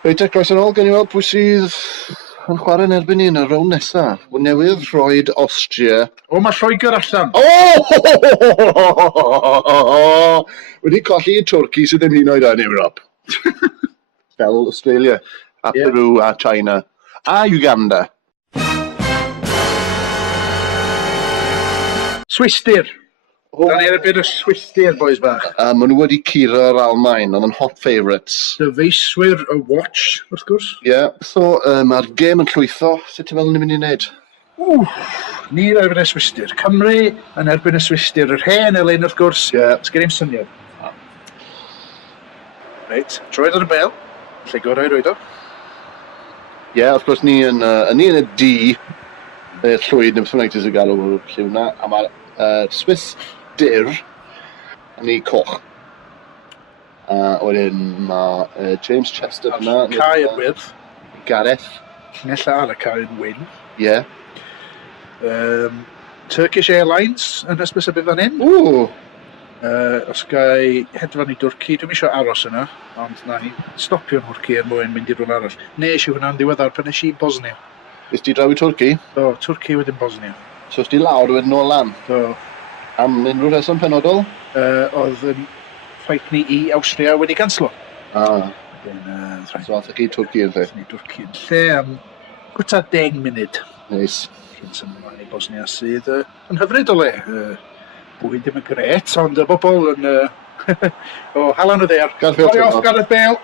Reit, croes yn ôl, gen i weld pwy sydd yn chwarae yn erbyn ni yn y rown nesaf. Newydd Roed Austria. O, mae Lloegr allan. Wedi colli i Twrci sydd ddim hyn oed yn Ewrop. Fel Australia, a Peru, a China, a Uganda. Swistir. Da ni erbyn y Swistir, boys bach. Maen nhw wedi curo'r Almaen, oedd yn hot favourites. Dyfeiswyr y Watch, wrth gwrs. So mae'r gêm yn llwytho. Sut ti'n meddwl ni'n mynd i wneud? Ni'n erbyn y Swistir. Cymru yn erbyn y Swistir. Yr hen Elin, wrth gwrs. Sgen i'n syniad. Reit, troed ar y bel. Lle gorau roed o. Wrth gwrs ni yn y D, llwyd, neu beth bynnag sy'n galw lle hwnna, a mae'r Swiss dir, a ni coch. Wedyn mae James Chester yna. Cai yn wyrdd. Gareth. Nella ar y cai yn wyn. Turkish Airlines yn hysbys y bydd fan hyn. Os gai hedfan i Dwrci, dwi'n eisiau aros yna, ond na ni stopio'n Hwrci er mwyn mynd i rhywun arall. Nes i hwnna'n ddiweddar pan nes i Bosnia. Ys ti draw i Twrci? Do, Twrci wedyn Bosnia. So ys ti lawr wedyn nôl lan? Do. Am unrhyw reswm penodol? Oedd yn ffait ni i Awstria wedi canslo. So athach chi Twrci yn lle? Ni Dwrci yn lle am gwta 10 munud. Neis. Cyn symud ymlaen i Bosnia sydd yn hyfryd o le. Bwyd ddim yn gret, ond y bobl yn... halan o ddeir. Sorry off, Gareth Bale.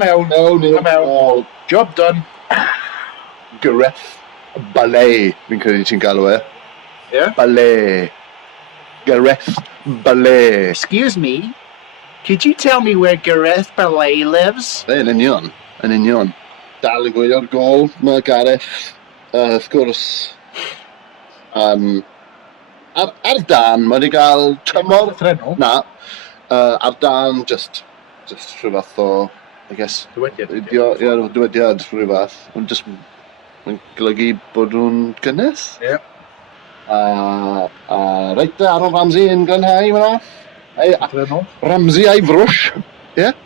Mewn. Job done. Gareth Bale, fi'n credu ti'n galw e. Bale. Gareth Bale. Excuse me, could you tell me where Gareth Bale lives? Yn union. Dal i gwylio'r gol, mae Gareth, wrth gwrs, ar dan, mae wedi cael tymor... Na. Ar dan, just rhyw fath o, I guess... Dywediad rhyw fath. Mae'n golygu bod nhw'n gynnes. Reit, Aaron Ramsey yn glanhau yma. Ramsey a'i frwsh. Mae'n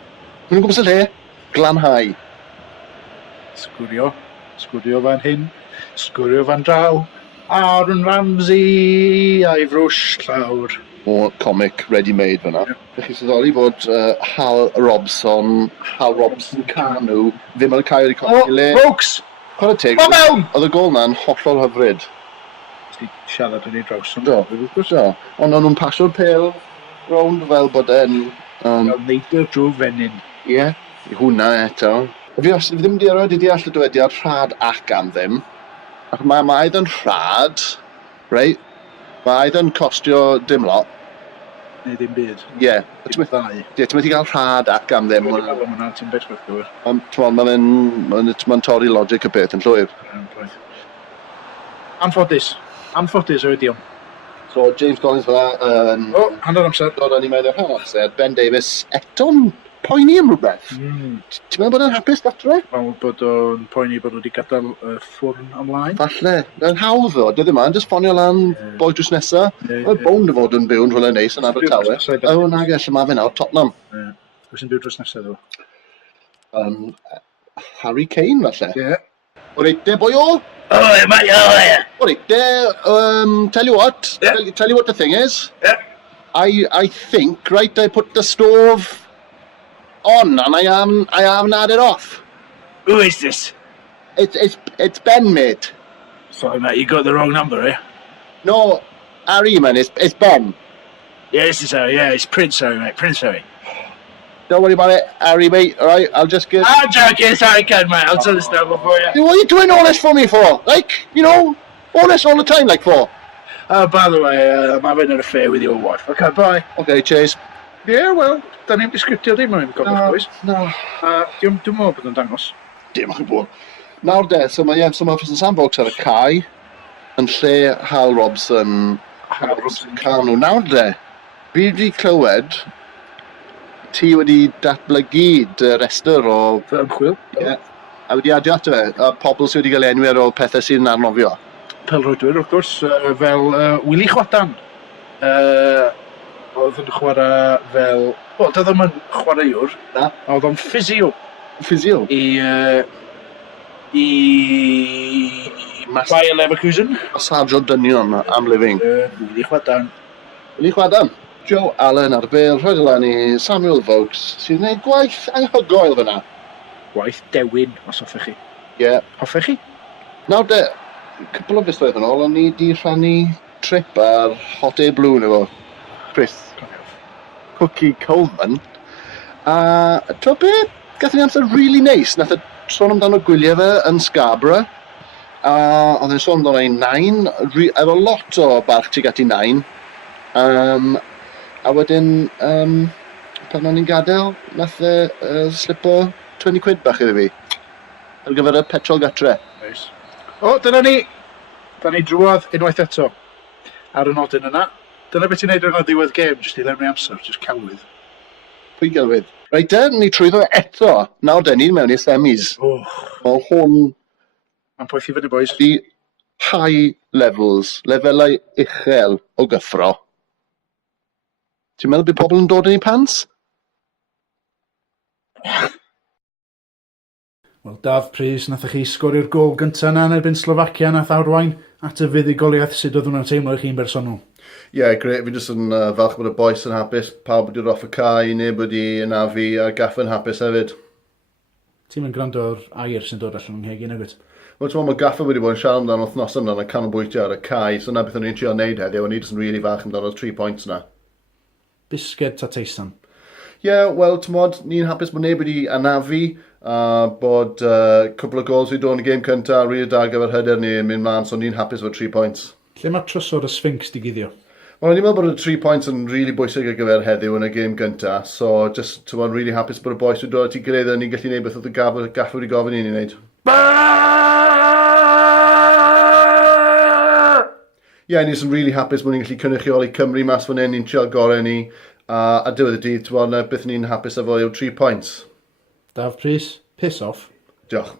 gwybod sy'n lle. Glanhau. Sgwrio fan hyn. Sgwrio fan draw. Aaron Ramsey a'i frwsh llawr. O comic ready-made fyna. Felly syddoli bod Hal Robson Canu ddim yn cael ei colli le. Folks! Chwarae teg, oedd y gol na'n hollol hyfryd. Ti siarad yn ei draws yn Do. Ond o'n nhw'n pasio'r pêl rownd fel bod e'n... Fel neidr drwy fenyn. Hwna eto. Fi ddim wedi erioed i deall y dywediad rhad ac am ddim. Ac mae aidd yn rhad, reit? Mae aidd yn costio dim lot. Neu ddim byd. Ti'n meddwl gael rhad ac am ddim. Ti'n beth gwrth gwir. Mae'n torri logic y beth yn llwyr. Anffodus o'r idiom. So James Collins fyna... hanner amser. Dod o'n i meddwl hanner amser. Ben Davies eto'n poeni am rhywbeth. Ti'n meddwl bod e'n hapus datre? Wel, bod o'n poeni bod wedi gadael ffwrn ymlaen. Falle. Yn hawdd o, dydd yma, yn just ffonio lan boi drws nesa. Oedd bound o fod yn byw yn rhywle neis yn Abertawe. Nag lle mae fe nawr, Tottenham. Pwy sy'n byw drws nesa ddo? Harry Kane, falle. O reit, de boi o? O reit, tell you what the thing is. I think, right, I put the stove on and I haven't had it off. Who is this? It's Ben, mate. Sorry, mate, you got the wrong number, eh? No, Harry, man, it's Ben. Yeah, this is Harry, it's Prince Harry, mate, Prince Harry. Don't worry about it, Harry, mate, alright? I'll just get... I'm joking, sorry, kid, mate, I'll tell this number for you. What are you doing all this for me for? Like, all this all the time, like, for? By the way, I'm having an affair with your wife. Okay, bye. Okay, cheers. Yeah, well, da ni'n disgriptio ddim yn gofod, boys. No. Dwi'n meddwl bod yn dangos. Dim yn gwybod. Nawr de, so mae Sam Vokes ar y cae, yn lle Hal Robson, Canu. Nawr de, fi wedi clywed, ti wedi datblygu dy restr o... Fy ymchwil. A wedi adio ato fe, a pobl sydd wedi cael enwi ar ôl pethau sy'n arnofio. Pelrwydwyr, wrth gwrs, fel Willie Chwadan. Oedd yn chwarae fel... Wel, doedd o'n chwaraewr. Oedd o'n ffisio. Physio. I Bayer Leverkusen. Sergio Dynion am living. Wili chwadan. Wili chwadan. Joe Allen ar bel, rhoed y lan i Samuel Vokes, sy'n gwneud gwaith anghygoel fyna. Gwaith dewin, os hoffech chi. Ie. Hoffech chi? Nawr de, cwpl o fisoedd yn ôl, o'n i di rhannu trip ar Hot Air Balloon efo Chris Cookie Coleman. A tro beth, gath ni amser really nice. Nath y sôn amdano gwyliau fe yn Scarborough. A oedd e'n sôn amdano ei 9, efo lot o barch tuag at i 9. A wedyn, pan o'n i'n gadael, nath slipo 20 quid bach iddi fi. Ar gyfer y petrol gatre. Nice. O, dyna ni. Da ni drwodd unwaith eto. Ar y nodyn yna. Dyna beth ti'n neud yn y ddiwedd gêm, jyst i lemnu amser, jyst celwydd. Pwy gelwydd? Reit e, ni trwyddo eto. Nawr de, ni'n mewn i'r semis. O hwn... Mae'n pwyth i fyny, boys. I high levels, lefelau uchel o gyffro. Ti'n meddwl bydd pobl yn dod yn ei pants? Wel, Daf Pris, nath chi sgorio'r gol gyntaf na yn erbyn Slovacia nath arwain at y fuddugoliaeth sydd oedd hwnna'n teimlo i chi'n bersonol. Ie, greu. Fi jyst yn falch bod y boes yn hapus. Pawb wedi'r off y cae, neb wedi anafu a gaff yn hapus hefyd. Ti'n mynd gwrando o'r air sy'n dod allan yng Nghegin hefyd? Wel, ti'n meddwl, mae gaffa wedi bod yn siarad amdano wythnos amdano canolbwyntio ar y cae, so na beth o'n i'n trio wneud heddiw, o'n i jyst yn really falch amdano'r 3 points na. Bisged ta Teisan. Ie, wel, ti'n modd, ni'n hapus bod neb wedi anafu, a bod cwbl o gols wedi dod yn y gêm cyntaf, rili da gyfer hyder ni yn mynd mlaen, so ni'n hapus fod 3 points. Lle mae trysor y Sphinx di guddio? Wel, ni'n meddwl bod y 3 points yn really bwysig ar gyfer heddiw yn y gêm gyntaf, so just, ti'n modd, really hapus bod y boes wedi dod at ei gilydd a ni'n gallu gwneud beth oedd y gaffa wedi gofyn i ni wneud. Ie, ni'n really hapus bod ni'n gallu cynrychioli Cymru mas fan hyn, ni'n trial gorau ni, a diwedd y dydd, ti'n modd, beth ni'n hapus efo yw 3 points. Daf Pris, piss off. Diolch.